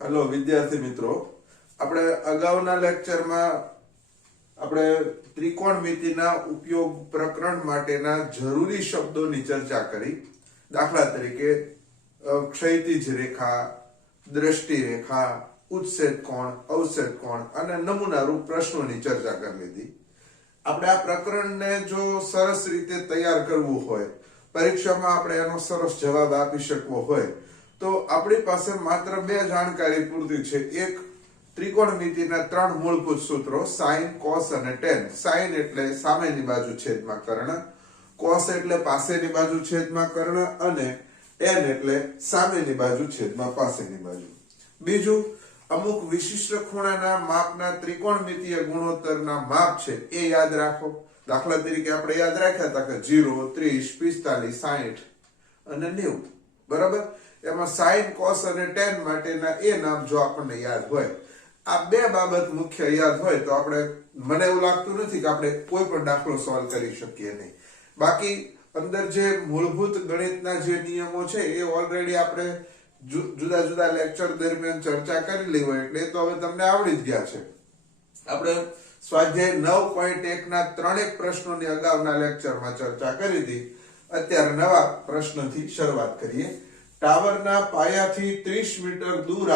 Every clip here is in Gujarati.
હેલો વિદ્યાર્થી મિત્રો, આપણે અગાઉના લેક્ચરમાં આપણે ત્રિકોણમિતિના ઉપયોગ પ્રકરણ માટેના જરૂરી શબ્દોની ચર્ચા કરી. દાખલા તરીકે ક્ષૈતિજ રેખા, દ્રષ્ટિ રેખા, ઉચ્છેદ કોણ, અવક્ષેદ કોણ અને નમૂનારૂપ પ્રશ્નોની ચર્ચા કરી લીધી. આપણે આ પ્રકરણને જો સરસ રીતે તૈયાર કરવું હોય, પરીક્ષામાં આપણે એનો સરસ જવાબ આપી શકવો હોય તો આપણી પાસે માત્ર બે જાણકારી પૂરતી છે. એક, ત્રિકોણમિતિના ત્રણ મૂળભૂત સૂત્રો સાઇન, કોસ અને ટેન. સાઇન એટલે સામેની બાજુ છેદમાં કર્ણ, કોસ એટલે પાસેની બાજુ છેદમાં કર્ણ અને ટેન એટલે સામેની બાજુ છેદમાં પાસેની બાજુ. બીજું, અમુક વિશિષ્ટ ખૂણાના માપના ત્રિકોણમિતિય ગુણોત્તરના માપ છે એ યાદ રાખો. દાખલા તરીકે આપણે યાદ રાખ્યા હતા કે 0, 30, 45, 60 અને 90. બરાબર? એમાં સાઇન, કોસ અને ટેન માટેના એ નામ જો આપણને યાદ હોય, આ બે બાબત મુખ્ય યાદ હોય તો આપણે, મને એવું લાગતું નથી કે આપણે કોઈ પણ દાખલો સોલ્વ કરી શકીએ નહીં. બાકી અંદર જે મૂળભૂત ગણિતના જે નિયમો છે એ ઓલરેડી આપણે જુદા જુદા લેક્ચર દરમિયાન ચર્ચા કરેલી હોય એટલે તો હવે તમને આવડી જ ગયા છે. આપણે સ્વાધ્યાય 9.1 ના ત્રણેક પ્રશ્નોની અગાઉના લેક્ચરમાં ચર્ચા કરી હતી. અત્યારે નવા પ્રશ્નથી શરૂઆત કરીએ. ટાવરના પાયાથી 30 મીટર દૂર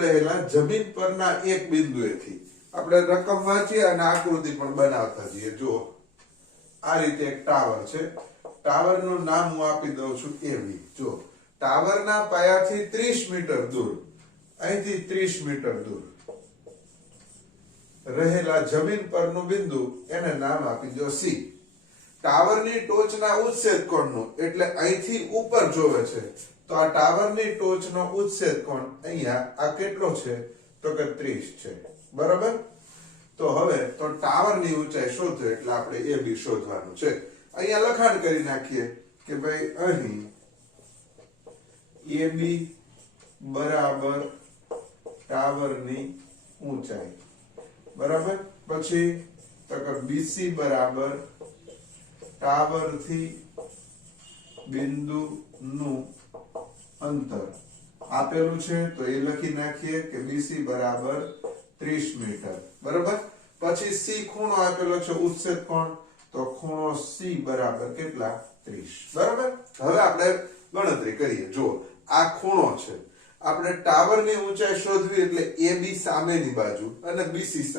રહેલા જમીન પરના એક બિંદુએથી આપણે રકમ વાંચીએ અને આકૃતિ પણ બનાવતા જઈએ. જુઓ, આ રીતે એક ટાવર છે. ટાવરનું નામ હું આપી દઉં છું એબી. જો, ટાવરના પાયાથી 30 મીટર દૂર, અહીંથી 30 મીટર દૂર રહેલા જમીન પરનું બિંદુ, એને નામ આપી દો સી. ટાવરની ટોચના ઉચ્છેદ કોણનું, એટલે અહીંથી ઉપર જોવે છે તો આ ટાવરની ટોચનો ઉચ્છેદ કોણ અહીંયા આ કેટલો છે તો કે 30 છે. બરાબર? તો હવે તો ટાવરની ઊંચાઈ શોધો એટલે આપણે એ બી શોધવાનું છે. અહીંયા લખાણ કરી નાખીએ કે ભાઈ અહીં એ બી બરાબર ટાવરની ઊંચાઈ. બરાબર? પછી તો કે બીસી બરાબર ટાવરથી બિંદુનું અંતર આપેલું છે તો એ લખી નાખીએ કે બીસી બરાબર 30 મીટર. બરાબર? પછી સી ખૂણો આપેલો છે ઉચ્છેદ કોણ, તો ખૂણો સી બરાબર કેટલા? 30. બરાબર? હવે આપણે ગણતરી કરીએ. જો, આ ખૂણો છે, આપણે ટાવરની ઊંચાઈ શોધવી એટલે એ બી સામેની બાજુ અને બીસી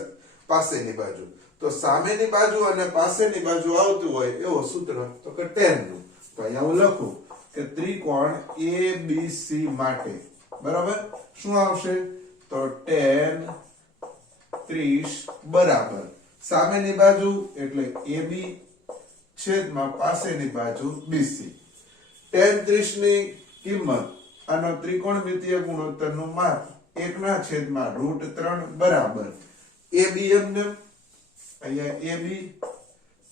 પાસેની બાજુ. તો સામેની બાજુ અને પાસેની બાજુ આવતું હોય એવો સૂત્ર તો કે tan નું. તો અહીંયા હું લખું કે ત્રિકોણ ABC માટે બરાબર શું આવશે તો tan 30 બરાબર સામેની બાજુ એટલે AB છેદમાં પાસેની બાજુ BC. tan 30 ની કિંમત આનો ત્રિકોણમિતિય ગુણોત્તરનું માપ 1/√3 બરાબર AB એમને અહીંયા AB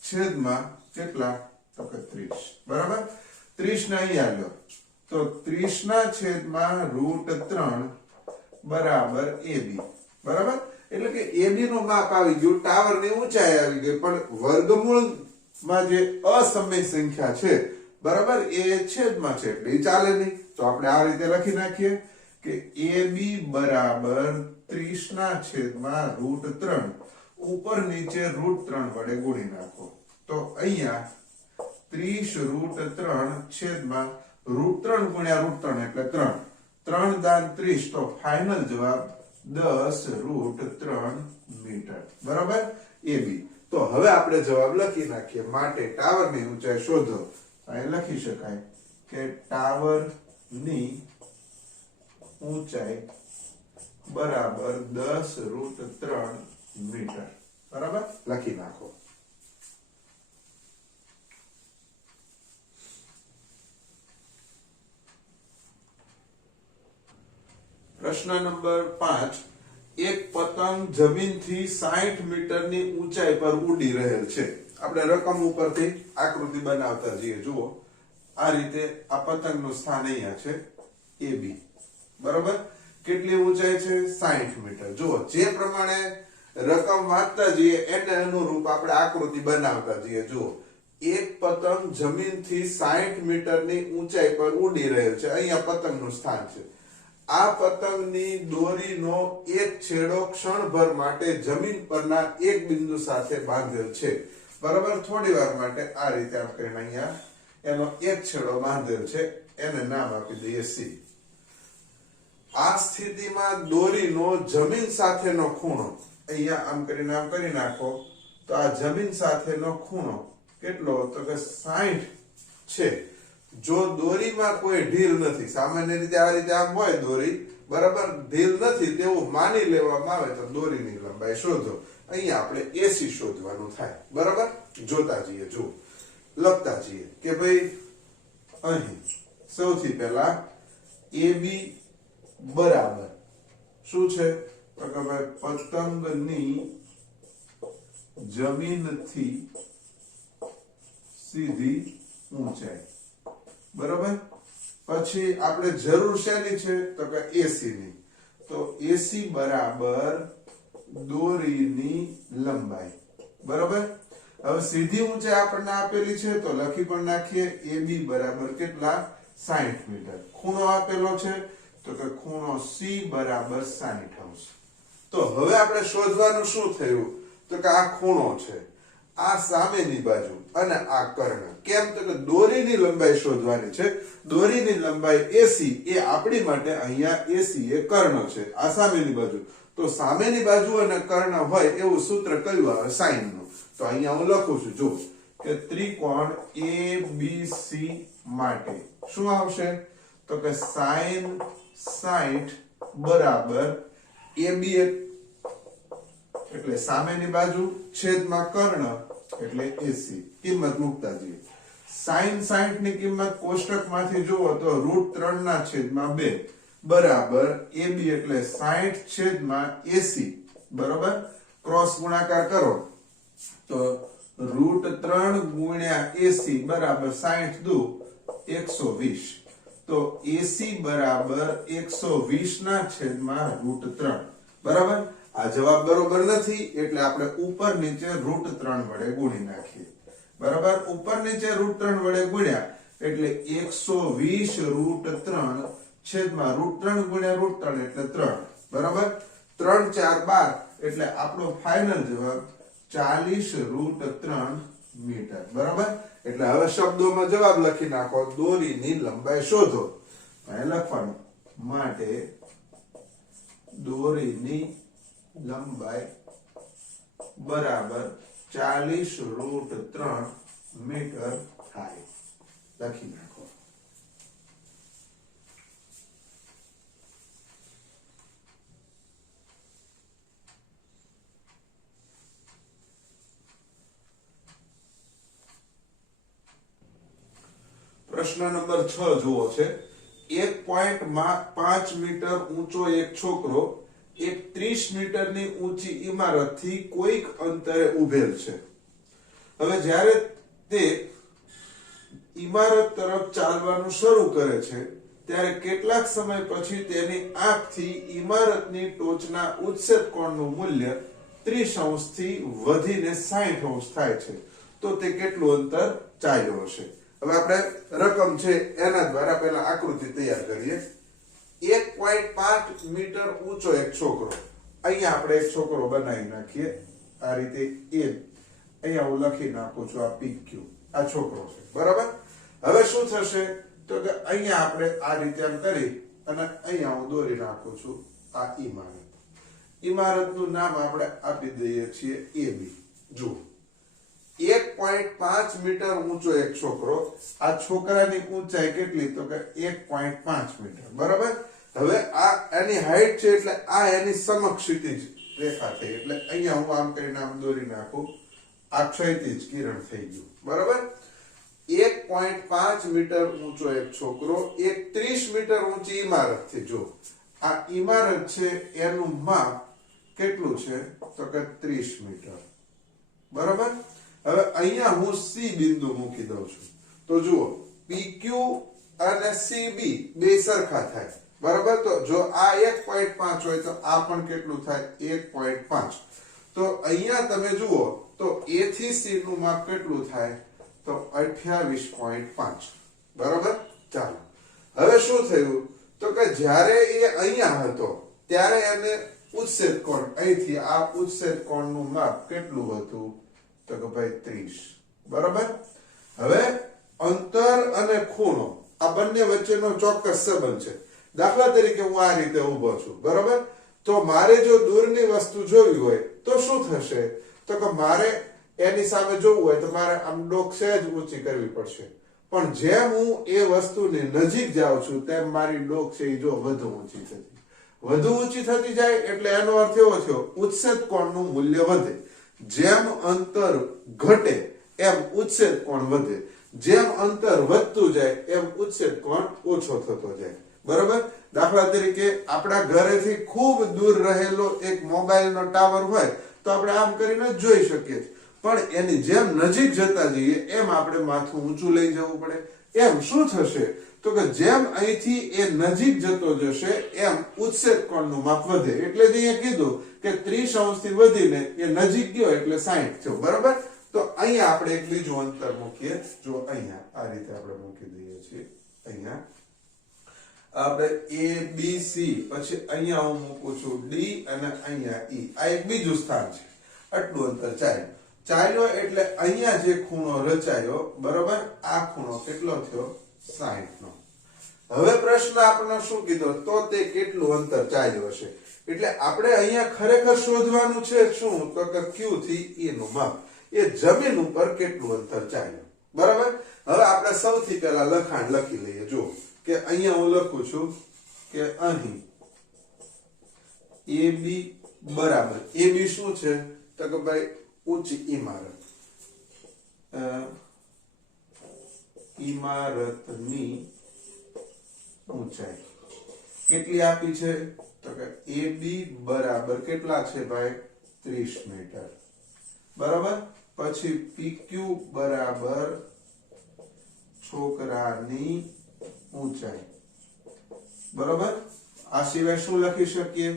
છેદમાં કેટલા તો કે 30. બરાબર? 30 ને અહીંયા લો તો 30/√3 બરાબર AB. બરાબર? એટલે કે AB નું માપ આવી ગયું, ટાવરની ઊંચાઈ આવી ગઈ, પણ વર્ગમૂળમાં જે અસમય સંખ્યા છે બરાબર એ છેદમાં છે એટલે એ ચાલે નહીં. તો આપણે આ રીતે લખી નાખીએ કે AB બરાબર 30/√3 ઉપર નીચે √3 વડે ગુણી નાખો તો અહીંયા 30√3 છેદમાં √3 ગુણ્યા √3 એટલે 3. 3 દાન 30 તો ફાઇનલ જવાબ 10√3 મીટર. બરાબર? AB. તો હવે આપણે જવાબ લખી નાખીએ. માટે ટાવરની ઊંચાઈ શોધો. અહીં લખી શકાય કે ટાવરની ઊંચાઈ બરાબર 10√3 મીટર. બરાબર? લખી નાખો. પ્રશ્ન નંબર 5. એક પતંગ જમીનથી 60 મીટરની ઊંચાઈ પર ઉડી રહેલ છે. આપણે રકમ ઉપરથી આકૃતિ બનાવતા જઈએ. જુઓ, આ રીતે આ પતંગનું સ્થાન અહીંયા છે AB. બરાબર? કેટલી ઊંચાઈ છે? 60 મીટર. જુઓ, જે પ્રમાણે રકમ વાંચતા જઈએ એને અનુરૂપ આપણે આકૃતિ બનાવતા જઈએ. જુઓ, એક પતંગ જમીનથી 60 મીટરની ઊંચાઈ પર ઉડી રહ્યો છે. અહીંયા પતંગનું સ્થાન છે. આ પતંગની દોરીનો એક છેડો ક્ષણભર માટે જમીન પરના એક બિંદુ સાથે બાંધેલ છે. બરાબર, થોડી વાર માટે આ રીતે આમ કરીને અહીંયા એનો એક છેડો બાંધેલ છે, એને નામ આપી દઈએ સી. આ સ્થિતિમાં દોરીનો જમીન સાથેનો ખૂણો અહીંયા આમ કરી નાખો તો આ જમીન સાથેનો ખૂણો કેટલો? તો કે 60 છે. જો દોરીમાં કોઈ ઢીલ નથી, સામાન્ય રીતે આ રીતે આમ હોય દોરી, બરાબર, ઢીલ નથી તેવું માની લેવામાં આવે તો દોરીની લંબાઈ શોધો. અહીંયા આપણે એસી શોધવાનું થાય. બરાબર, જોતા જઈએ, જો લખતા જઈએ કે ભાઈ અહીં સૌથી પહેલા AB બરાબર શું છે? તો કે ભાઈ પતંગની જમીનથી સીધી ઊંચાઈ. બરાબર, પછી આપણે જરૂર શેની છે? તો કે એસી ની. તો એસી બરાબર દોરીની લંબાઈ. બરાબર, હવે સીધી ઊંચાઈ આપણને આપેલી છે તો લખી પણ નાખીએ. AB બરાબર કેટલા? 60 મીટર. ખૂણો આપેલો છે તો કે ખૂણો C બરાબર 60°. તો હવે આપણે શોધવાનું શું થયું? તો કે આ ખૂણો છે, આ સામેની બાજુ અને આ કર્ણ. કેમ? તો કે દોરીની લંબાઈ શોધવાની છે. દોરીની લંબાઈ AC એ આપણી માટે અહીંયા AC એ કર્ણ છે, આ સામેની બાજુ. તો સામેની બાજુ અને કર્ણ હોય એવું સૂત્ર કયું આવે? સાઈન નું. તો અહીંયા હું લખું છું, જો કે ત્રિકોણ ABC માટે શું આવશે? તો કે સાઈન 60 બરાબર AB એટલે સામેની બાજુ છેદમાં કર્ણ એટલે AC. કિંમત મૂકતા જઈએ. સાઈન 60 ની કિંમત કોષ્ટકમાંથી જુઓ તો √3 ના છેદમાં 2 બરાબર AB એટલે 60 છેદમાં AC. બરાબર, ક્રોસ ગુણાકાર કરો તો √3 ગુણ્યા AC બરાબર 60 દુ 120. તો AC બરાબર 120 ના છેદમાં √3. બરાબર, આ જવાબ બરોબર નથી એટલે આપણે ઉપર નીચે √3 વડે ગુણી નાખીએ. બરાબર, ઉપર નીચે √3 વડે ગુણ્યા એટલે 120 √3 છેદમાં √3 ગુણ્યા √3 એટલે 3. બરાબર, 3 4 12 એટલે આપણો ફાઇનલ જવાબ 40 √3 મીટર. બરાબર, એટલે હવે શબ્દોમાં જવાબ લખી નાખો. દોરીની લંબાઈ શોધો. અહીં લખવાનું માટે દોરીની લંબાઈ બરાબર 40 √3 મીટર થાય. લખી નાખો. પ્રશ્ન નંબર 6 જુઓ છે. 1.5 મીટર ઊંચો એક છોકરો એક 30 મીટરની ઊંચી ઇમારતથી કોઈક અંતરે ઉભેલ છે. હવે જ્યારે તે ઇમારત તરફ ચાલવાનું શરૂ કરે છે ત્યારે કેટલાક સમય પછી તેની આંખથી ઇમારતની ટોચના ઉચ્છેદ કોણનું મૂલ્ય 30° થી વધીને 60° થાય છે. તો તે કેટલું અંતર ચાલ્યો હશે? હવે આપણે રકમ છે એના દ્વારા પહેલા આકૃતિ તૈયાર કરીએ. 1.5 મીટર ઊંચો એક છોકરો. અહીંયા આપણે એક છોકરો બનાવી નાખીએ આ રીતે. અહીંયા હું લખી નાખું છું આ PQ. આ છોકરો છે. બરાબર, હવે શું થશે? તો કે અહીંયા આપણે આ રીતે આમ કરી અને અહીંયા હું દોરી નાખું છું આ ઇમારત. ઇમારતનું નામ આપણે આપી દઈએ છીએ AB. જુઓ, 1.5 મીટર ઊંચો એક છોકરો. આ છોકરાની ઊંચાઈ કેટલી? તો કે 1.5 મીટર. બરાબર, હવે આ એની હાઈટ છે એટલે આ એની સમક્ષ ક્ષિતિજ રેખા થઈ. એટલે અહીંયા હું આમ કરીને આમ દોરી નાખું. આ ક્ષિતિજ કિરણ થઈ ગયું. બરાબર, 1.5 મીટર ઊંચો એક છોકરો એક 30 મીટર ઊંચી ઇમારતથી. જો આ ઇમારત છે એનું માપ કેટલું છે? તો કે 30 મીટર. બરાબર, હવે અહીંયા હું C બિંદુ મૂકી દઉં છું. તો જુઓ, PQ અને CB બે સરખા થાય. બરાબર, તો જો આ 1.5 હોય તો આ પણ કેટલું થાય? 1.5. તો અહીંયા તમે જુઓ તો A થી C નું માપ કેટલું થાય? તો 28.5. બરાબર, ચાલો હવે શું થયું? તો તો કે જ્યારે એ અહીંયા હતો ત્યારે એને ઉચ્છેદ કોણ અહીંથી આ ઉચ્છેદ કોણનું માપ કેટલું હતું તો કે ભાઈ 30. બરાબર. હવે અંતર અને ખૂણો આ બંને વચ્ચેનો ચોક્કસ સંબંધ છે. દાખલા તરીકે હું આ રીતે ઊભો છું, બરાબર. તો મારે જો દૂરની વસ્તુ જોવી હોય તો શું થશે તો કે મારે એની સામે જોવું હોય તો મારે આમ ડોક સહેજ ઊંચી કરવી પડશે. પણ જેમ હું એ વસ્તુની નજીક જાઉં છું તેમ મારી ડોક છે એ જો વધુ ઊંચી થતી જાય એટલે એનો અર્થ એવો થયો ઉચ્છેદ કોણનું મૂલ્ય વધે. જેમ અંતર ઘટે એમ ઉચ્છેદ કોણ વધે, જેમ અંતર વધતું જાય એમ ઉચ્છેદ કોણ ઓછો થતો જાય. બરાબર. દાખલા તરીકે આપણા ઘરેથી ખૂબ દૂર રહેલો એક મોબાઈલનો ટાવર હોય તો આપણે આમ કરીને જોઈ શકીએ, પણ એની જેમ નજીક જતા જઈએ એમ આપણે માથું ઊંચું લઈ જવું પડે. એમ શું થશે તો કે જેમ અહીંથી એ નજીક જતો જશે એમ ઉચ્છેદ કોણનું માપ વધે. એટલે જ અહીંયા કીધું કે 30 અંશથી વધીને એ નજીક ગયો એટલે 60 થયો. બરાબર. તો અહીંયા આપણે એક બીજું અંતર મૂકીએ. જો અહીંયા આ રીતે આપણે મૂકી દઈએ છીએ. અહીંયા આપણે A B C પછી અહીંયા હું મૂકું છું D અને અહીંયા E. આ એક બીજું સ્થાન છે. આટલું અંતર ચાલ્યો એટલે અહીંયા જે ખૂણો રચાયો, બરોબર, આ ખૂણો કેટલો થયો 60 નો. હવે પ્રશ્ન આપણને શું કીધો તો તે કેટલું અંતર ચાલ્યો હશે. એટલે આપણે અહીંયા ખરેખર શોધવાનું છે શું તો કે Q થી E નું માપ, એ જમીન ઉપર કેટલું અંતર ચાલ્યું. બરાબર. હવે આપણે સૌથી પહેલા લખાણ લખી લઈએ. જો કે અહીંયા હું લખું છું કે અહીં AB બરાબર, AB શું છે તો કે ભાઈ ઊંચી ઇમારત, ઇમારતની ઊંચાઈ કેટલી આપી છે તો કે AB બરાબર કેટલા છે ભાઈ 30 મીટર. બરાબર. પછી PQ બરાબર છોકરાની ઊંચાઈ. બરાબર. આ સિવાય શું લખી શકીએ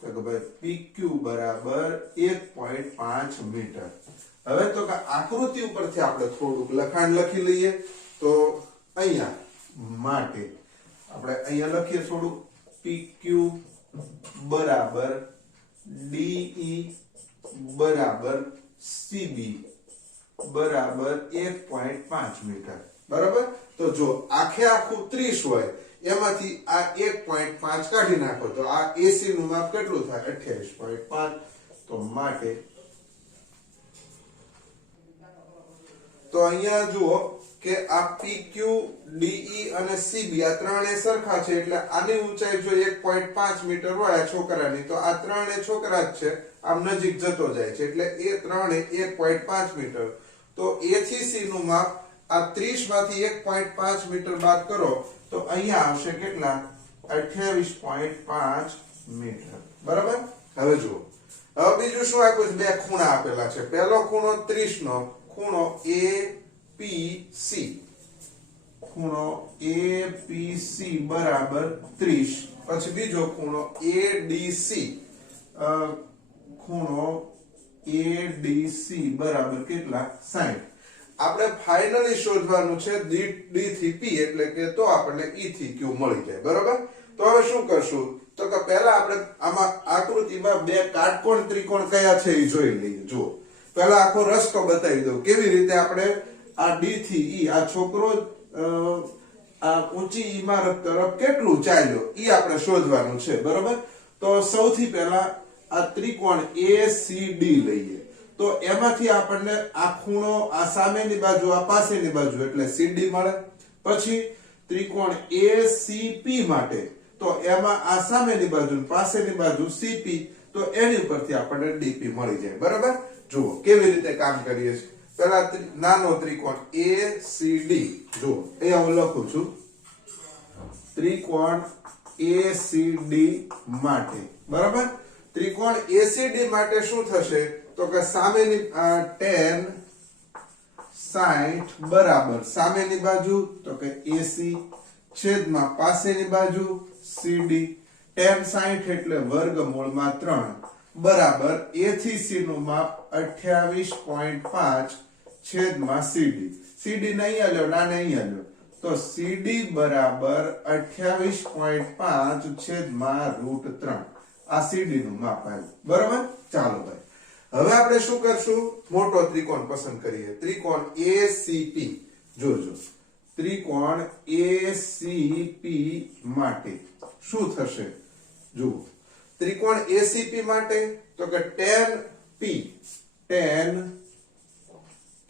તો કે ભાઈ PQ બરાબર 1.5 મીટર. હવે તો કે આકૃતિ ઉપરથી આપણે થોડુંક લખાણ લખી લઈએ. તો અહીંયા માટે આપણે અહીંયા લખીએ થોડું PQ બરાબર DE બરાબર CB બરાબર 1.5 મીટર. બરાબર. તો જો આખે આખું 30 હોય એમાંથી આ 1.5 કાઢી નાખો તો આ AC નું માપ કેટલું થાય 28.5. તો માટે તો અહીંયા જુઓ કે આ PQ DE અને CB આ ત્રણે સરખા છે એટલે આની ઊંચાઈ જો 1.5 મીટર હોય આ છોકરાની તો આ ત્રણે છોકરા જ છે, આમ નજીક જતો જાય છે એટલે એ ત્રણે 1.5 મીટર. તો A થી C નું માપ આ 30 માંથી 1.5 મીટર બાદ કરો તો અહીંયા આવશે કેટલા 28.5 મીટર. બરાબર. હવે જુઓ હવે બીજું શું આપ્યું છે, બે ખૂણા આપેલા છે. પહેલો ખૂણો 30 નો ખૂણો APC, ખૂણો APC બરાબર 30. પછી બીજો ખૂણો ADC, ખૂણો ADC બરાબર કેટલા 60. આપણે ફાઇનલી શોધવાનું છે D થી P એટલે કે તો આપણને E થી Q મળી જાય. બરાબર. તો હવે શું કરશું તો કે પહેલા આપણે આમાં આકૃતિમાં બે કાટકોણ ત્રિકોણ કયા છે એ જોઈ લઈએ. જુઓ પહેલા આખો રસ્તો બતાવી દઉં કેવી રીતે આપણે આ D થી E આ છોકરો આ ઊંચી ઇમારત તરફ કેટલું ચાલ્યો એ આપણે શોધવાનું છે. બરાબર. તો સૌથી પહેલા આ ત્રિકોણ ACD લઈએ. તો એમાંથી આપણને આ ખૂણો આ સામેની બાજુ આ પાસેની બાજુ એટલે CD મળે. પછી ત્રિકોણ ACP માટે તો એમાં આ સામેની બાજુ પાસેની બાજુ CP તો એની ઉપરથી આપણને DP મળી જાય. બરાબર. જુઓ કેવી રીતે કામ કરીએ છીએ. પહેલા નાનો ત્રિકોણ ACD જુઓ અહીંયા હું લખું છું ત્રિકોણ ACD માટે. બરાબર. ત્રિકોણ ACD માટે શું થશે તો કે સામેની tan 60 બરાબર સામેની બાજુ તો કે AC છેદમાં પાસેની બાજુ CD. tan 60 એટલે વર્ગમૂળમાં 3 બરાબર A થી C નું માપ 28.5 છેદમાં CD. CD ને અહીંયા લ્યો, નાને અહીંયા લ્યો તો CD બરાબર 28.5 છેદમાં √3 આ CD નું માપ આવ્યું બરાબર ચાલો ભાઈ હવે આપણે શું કરશું મોટો ત્રિકોણ પસંદ કરીએ ત્રિકોણ ACP જોજો ત્રિકોણ ACP માટે શું થશે જુઓ ત્રિકોણ ACP માટે તો કે tan P tan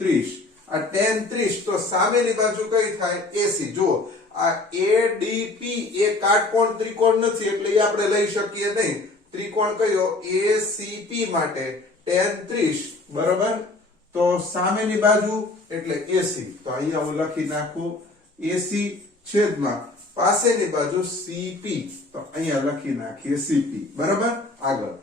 30 આ tan 30 તો સામેની બાજુ કઈ થાય AC જુઓ આ ADP એ કાટકોણ ત્રિકોણ નથી એટલે એ આપણે લઈ શકીએ નહીં ત્રિકોણ કયો ACP માટે tan 30 બરાબર તો સામેની બાજુ એટલે AC તો અહીંયા હું લખી નાખું AC છેદમાં પાસેની બાજુ CP તો અહીંયા લખી નાખીએ CP બરાબર આગળ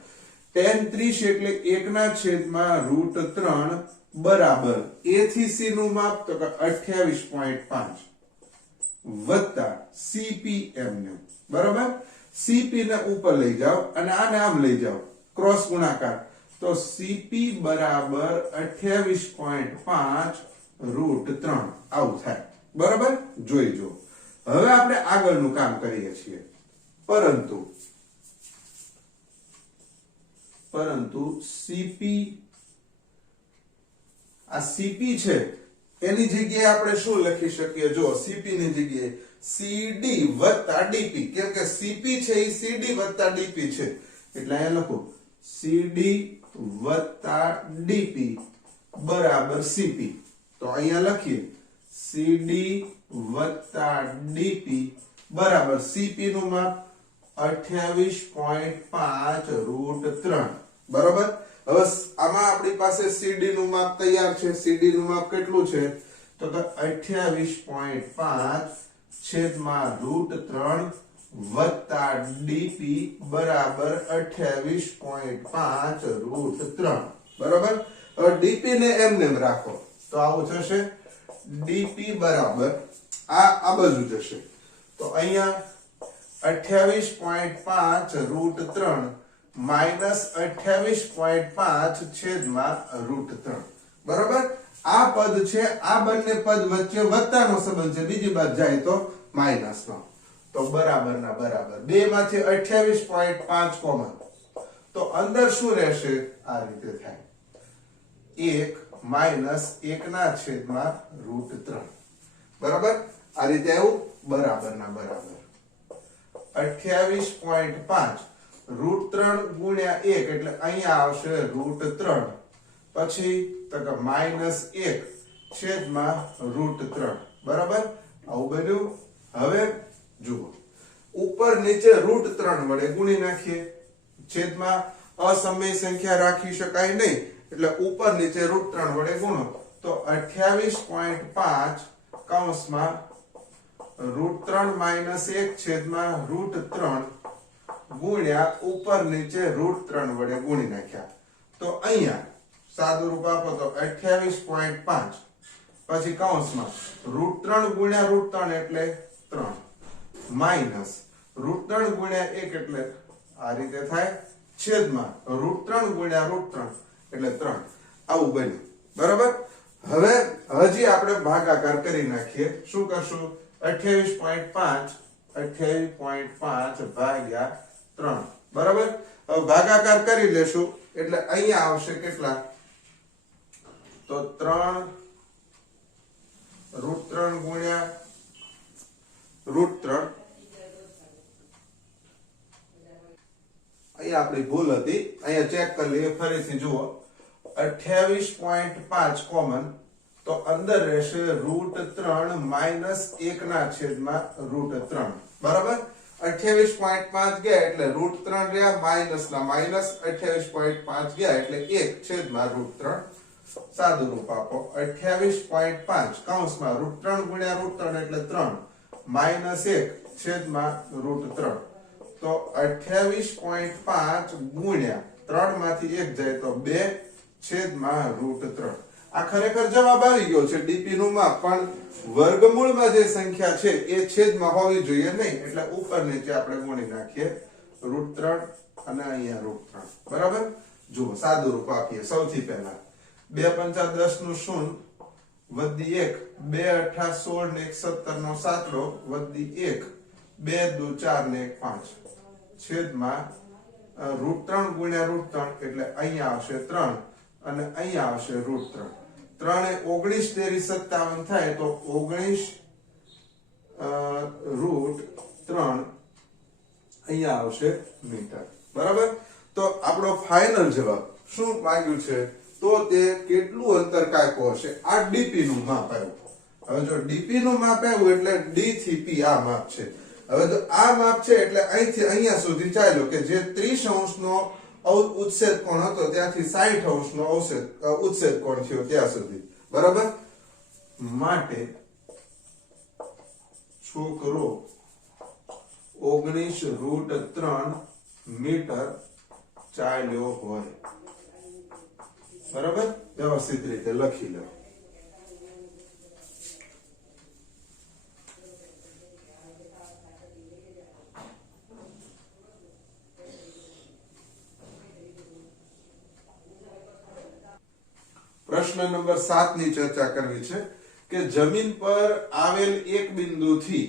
tan 30 એટલે 1/√3 બરાબર A થી C નું માપ તો કે 28.5 વત્તા CP એમનું બરાબર CP ને ઉપર લઈ જાઓ અને આને આમ લઈ જાઓ ક્રોસ ગુણાકાર તો CP બરાબર 28.5 √3 આવું થાય બરાબર જોઈજો હવે આપણે આગળનું કામ કરીએ છીએ પરંતુ CP આ CP છે એની જગ્યાએ આપણે શું લખી શકીએ જો CP ની જગ્યાએ CD વત્તા DP કેમ કે CP છે એ CD વત્તા DP છે એટલે અહીંયા લખો CD વત્તા DP બરાબર CP તો અહીંયા લખીએ CD વત્તા DP બરાબર CP નું માપ 28.5 √3 બરાબર હવે આમાં આપણી પાસે CD નું માપ તૈયાર છે CD નું માપ કેટલું છે તો કે 28.5 છેદમાં √3 વત્તા DP બરાબર 28.5 √3 બરાબર હવે DP ને એમને એમ રાખો તો આવું થશે DP બરાબર આ બાજુ જશે તો અહીંયા 28.5 √3 માઈનસ 28.5 છેદમાં √3 બરાબર આ પદ છે આ બંને પદ વચ્ચે વત્તાનો સંબંધ છે બીજી બાજુ જાય તો માઈનસનો તો બરાબર ના બરાબર બે માંથી 28.5 કોમન તો અંદર શું રહેશે આ રીતે થાય 1 માઈનસ 1/√3 બરાબર આ રીતે આવું બરાબર ના બરાબર 28.5 √3 ગુણ્યા 1 એટલે અહીંયા આવશે √3 પછી તો કે -1 છેદમાં √3 બરાબર આવું બન્યું હવે જુઓ ઉપર નીચે √3 વડે ગુણી નાખીએ છેદમાં અસમય સંખ્યા રાખી શકાય નહીં એટલે ઉપર નીચે √3 વડે ગુણો તો 28.5 કૌંસમાં √3 - 1 છેદમાં √3 ગુણ્યા ઉપર નીચે √3 વડે ગુણી નાખ્યા તો અહીંયા સાદું રૂપ આપો તો 28.5 પછી કૌંસમાં √3 ગુણ્યા √3 એટલે 3 માઈનસ √3 ગુણ્યા 1 એટલે આ રીતે થાય છેદમાં √3 ગુણ્યા √3 એટલે 3 આવું બન્યું બરાબર હવે હજી આપણે ભાગાકાર કરી નાખીએ શું કરશું 28.5 ભાગ્યા 3 બરાબર હવે ભાગાકાર કરી લેશું એટલે અહીંયા આવશે કેટલા તો 3 √3 ગુણ્યા √3 અહીંયા આપણી ભૂલ હતી અહીંયા ચેક કરી લઈએ ફરીથી જુઓ 28.5 કોમન તો અંદર રહેશે √3 માઈનસ 1/√3 બરાબર 28.5 ગયા એટલે √3 રહ્યા માઈનસ ના માઈનસ 28.5 ગયા એટલે 1/√3 સાદું રૂપ આપો 28.5 કૌંસમાં √3 ગુણ્યા √3 એટલે 3 માઈનસ 1 છેદમાં √3 તો 28.5 ગુણ્યા 3 માંથી 1 જાય તો 2 છેદમાં √3 આ ખરેખર જવાબ આવી ગયો છે ડીપી નું માપ પણ વર્ગમૂળમાં જે સંખ્યા છે એ છેદમાં હોવી જોઈએ નહીં એટલે ઉપર નીચે આપણે ગુણી નાખીએ √3 અને અહીંયા √3 બરાબર જુઓ સાદું રૂપ આપીએ સૌથી પહેલા 2 × 5 = 10 નું શૂન્ય વધી 1 2 8 16 ને 17 નો સાતડો વધી 1 2 દુ 4 ને 1 5 છેદમાં √3 ગુણ્યા √3 એટલે અહીંયા આવશે 3 અને અહીંયા આવશે √3 3 એ 19 તેરી 57 થાય તો 19 √3 અહીંયા આવશે મીટર બરાબર તો આપણો ફાઇનલ જવાબ શું માંગ્યું છે તો તે કેટલું અંતર કાપ્યું હશે આ ડીપી નું માપ આવ્યું હવે જો ડીપી નું માપ આવ્યું એટલે ડી થી પી આ માપ છે હવે તો આ માપ છે એટલે અહીંથી અહીંયા સુધી ચાલ્યો કે જે 30 અંશનો ઉચ્છેદ કોણ હતો ત્યાંથી 60 અંશનો ઉચ્છેદ કોણ થયો ત્યાં સુધી બરાબર માટે છોકરો 19 √3 મીટર ચાલ્યો હોય બરાબર વ્યવસ્થિત રીતે લખી લો પ્રશ્ન નંબર 7 ની ચર્ચા કરવી છે કે જમીન પર આવેલ એક બિંદુથી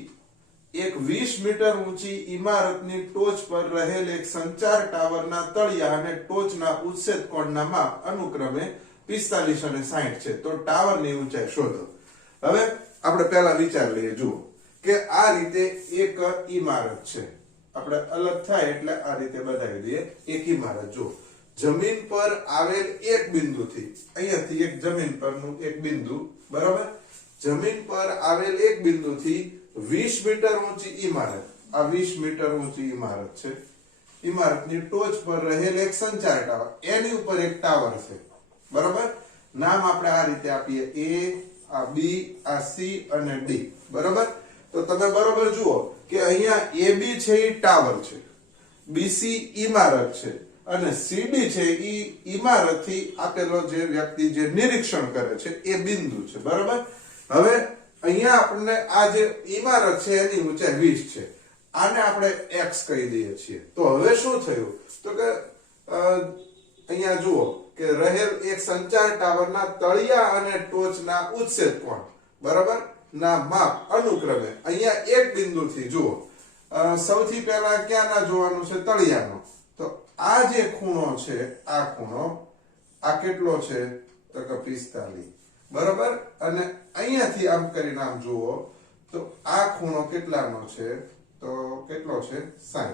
એક 20 મીટર ઊંચી ઇમારતની ટોચ પર રહેલ એક સંચાર ટાવરના તળિયા અને ટોચના ઉચ્છેદ કોણના માપ અનુક્રમે 45 અને 60 છે તો ટાવરની ઊંચાઈ શોધો હવે આપણે પહેલા વિચાર લઈએ જુઓ કે આ રીતે એક ઇમારત છે આપણે અલગ થાય એટલે આ રીતે બતાવી દઈએ એક ઇમારત જુઓ જમીન પર આવેલ એક બિંદુથી અહીંયાથી એક જમીન પરનું એક બિંદુ બરાબર જમીન પર આવેલ એક બિંદુથી 20 મીટર ઊંચી ઇમારત આ 20 મીટર ઊંચી ઇમારત છે ઇમારતની ટોચ પર રહેલ એક સંચાર ટાવર એની ઉપર એક ટાવર છે બરાબર નામ આપણે આ રીતે આપીએ A આ B આ C અને D બરાબર તો તમે બરાબર જુઓ કે અહીંયા AB છે એ ટાવર છે BC ઇમારત છે અને CD છે એ ઇમારતથી આપેલો જે વ્યક્તિ જે નિરીક્ષણ કરે છે એ બિંદુ છે બરાબર હવે અહીંયા આપણને આ જે ઇમારત છે એની ઊંચાઈ 20 છે આને આપણે x કહી દઈએ છીએ તો હવે શું થયું તો કે અહીંયા જુઓ કે રહેલ એક સંચાર ટાવરના તળિયા અને ટોચના ઉચ્છેદ કોણ બરાબર ના માપ અનુક્રમે અહીંયા એક બિંદુથી જુઓ સૌથી પહેલા ક્યાંના જોવાનું છે તળિયાનો તો આ જે ખૂણો છે આ ખૂણો આ કેટલો છે તો કે 45 બરાબર અને અહીંયાથી આમ કરીને આમ જુઓ તો આ ખૂણો કેટલાનો છે તો કેટલો છે 60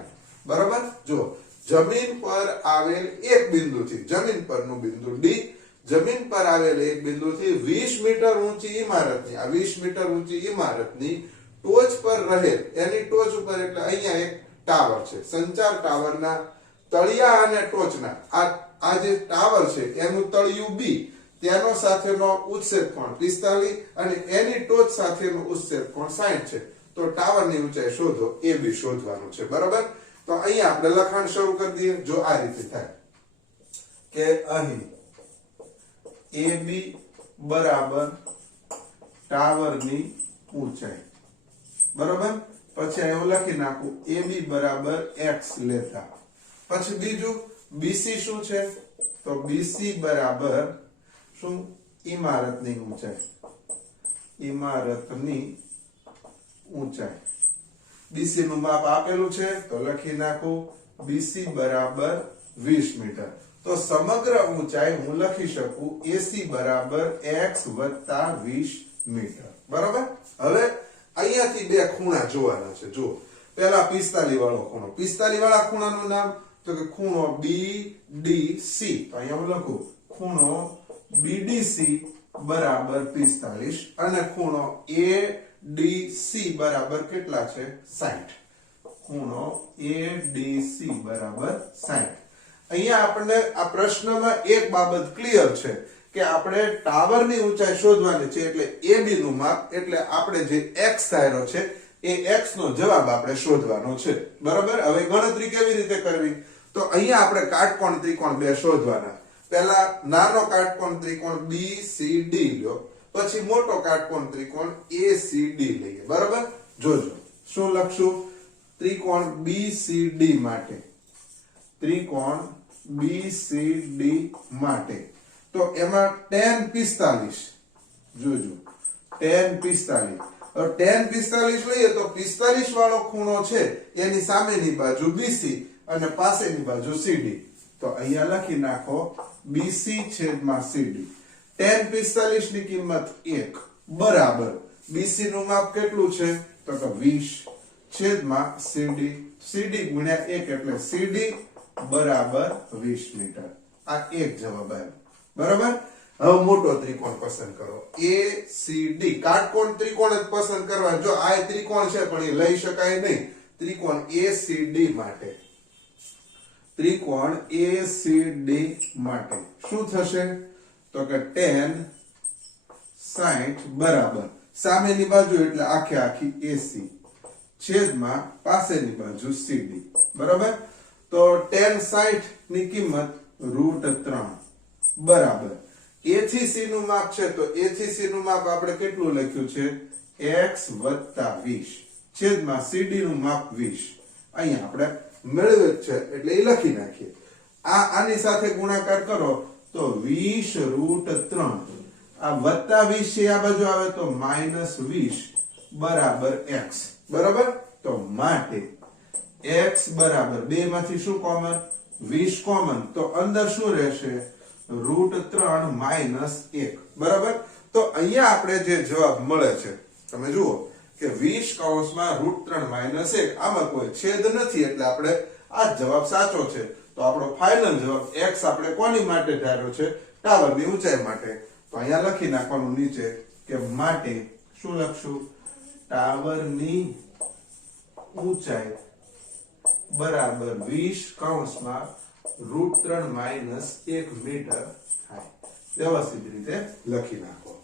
બરાબર જો જમીન પર આવેલ એક બિંદુથી જમીન પરનું બિંદુ ડી જમીન પર આવેલ એક બિંદુથી 20 મીટર ઊંચી ઇમારતની આ 20 મીટર ઊંચી ઇમારતની ટોચ પર રહેલ એની ટોચ ઉપર એટલે અહીંયા એક ટાવર છે સંચાર ટાવરના તળિયા અને ટોચના આ જે ટાવર છે એનું તળિયું બી તેનો સાથેનો ઉચ્છેદ કોણ 45 અને એની ટોચ સાથેનો ઉચ્છેદ કોણ 60 છે તો ટાવરની ઊંચાઈ શોધો એ બી શોધવાનું છે બરાબર તો અહીંયા આપણે લખાણ શરૂ કરી દઈએ જો આ રીતે થાય કે અહીં AB બરાબર ટાવરની ઊંચાઈ બરાબર પછી અહીં હું લખી નાખું AB બરાબર x લેતા પછી બીજું BC શું છે તો BC બરાબર શું ઇમારતની ઊંચાઈ BC નું માપ આપેલું છે તો લખી નાખું BC બરાબર 20 મીટર તો સમગ્ર ઊંચાઈ હું લખી શકું AC બરાબર x + 20 મીટર બરાબર હવે અહીંયાથી બે ખૂણા જોવાના છે જુઓ પહેલા 45 વાળો ખૂણો 45 વાળા ખૂણાનું નામ તો કે ખૂણો BDC તો અહીંયા હું લખું ખૂણો BDC બરાબર 45 અને ખૂણો ADC બરાબર કેટલા છે 60 ખૂણો ADC બરાબર 60 અહીંયા આપણને આ પ્રશ્નમાં એક બાબત ક્લિયર છે કે આપણે ટાવરની ઊંચાઈ શોધવાની છે એટલે AB નું માપ એટલે આપણે જે x ધાર્યો છે એ x નો જવાબ આપણે શોધવાનો છે બરાબર હવે ગણતરી કેવી રીતે કરવી તો અહીંયા આપણે કાટકોણ ત્રિકોણ બે શોધવાના પહેલા નાનો કાટકોણ ત્રિકોણ BCD લ્યો પછી મોટો કાટકોણ ત્રિકોણ ACD લઈએ બરાબર જોજો શું લખશું ત્રિકોણ BCD માટે ત્રિકોણ BCD માટે તો એમાં tan 45 જોજો tan 45. હવે tan 45 લઈએ તો 45 વાળો ખૂણો છે એની સામેની બાજુ BC અને પાસેની બાજુ CD. તો અહીંયા લખી નાખો BC છેદમાં CD. tan 45 ની કિંમત 1 બરાબર BC નું માપ કેટલું છે તો કે 20 છેદમાં CD. CD ગુણ્યા 1 એટલે CD બરાબર 20 મીટર. આ એક જવાબ આવ્યો. બરાબર. હવે મોટો ત્રિકોણ પસંદ કરો ACD. કાટકોણ ત્રિકોણ જ પસંદ કરવા. જો આ ત્રિકોણ છે પણ એ લઈ શકાય નહીં. ત્રિકોણ ACD માટે શું થશે તો કે tan 60 બરાબર સામેની બાજુ એટલે આખે આખી AC છેદમાં પાસેની બાજુ CD. બરાબર. તો tan 60 ની કિંમત √3 બરાબર A થી C નું માપ છે તો A થી C નું માપ આપણે કેટલું લખ્યું છે x + 20 છેદમાં CD નું માપ 20. અહીંયા આપણે મેળવે છે એટલે એ લખી નાખીએ. આની સાથે ગુણાકાર કરો તો 20 √3 આ +20 છે આ બાજુ આવે તો -20 બરાબર x. બરાબર. તો માટે x બરાબર 2 માંથી શું કોમન 20 કોમન તો અંદર શું રહેશે √3 - 1. બરાબર. તો અહીંયા આપણે જે જવાબ મળે છે તમે જુઓ કે 20 કૌંસમાં √3 - 1 આમાં કોઈ છેદ નથી એટલે આપણે આ જવાબ સાચો છે. તો આપણો ફાઇનલ જવાબ x આપણે કોની માટે ધાર્યો છે ટાવરની ઊંચાઈ માટે. તો અહીંયા લખી નાખવાનું નીચે કે માટે શું લખશું ટાવરની ઊંચાઈ બરાબર 20 કૌંસમાં √3 - 1 મીટર થાય. વ્યવસ્થિત રીતે લખી નાખો.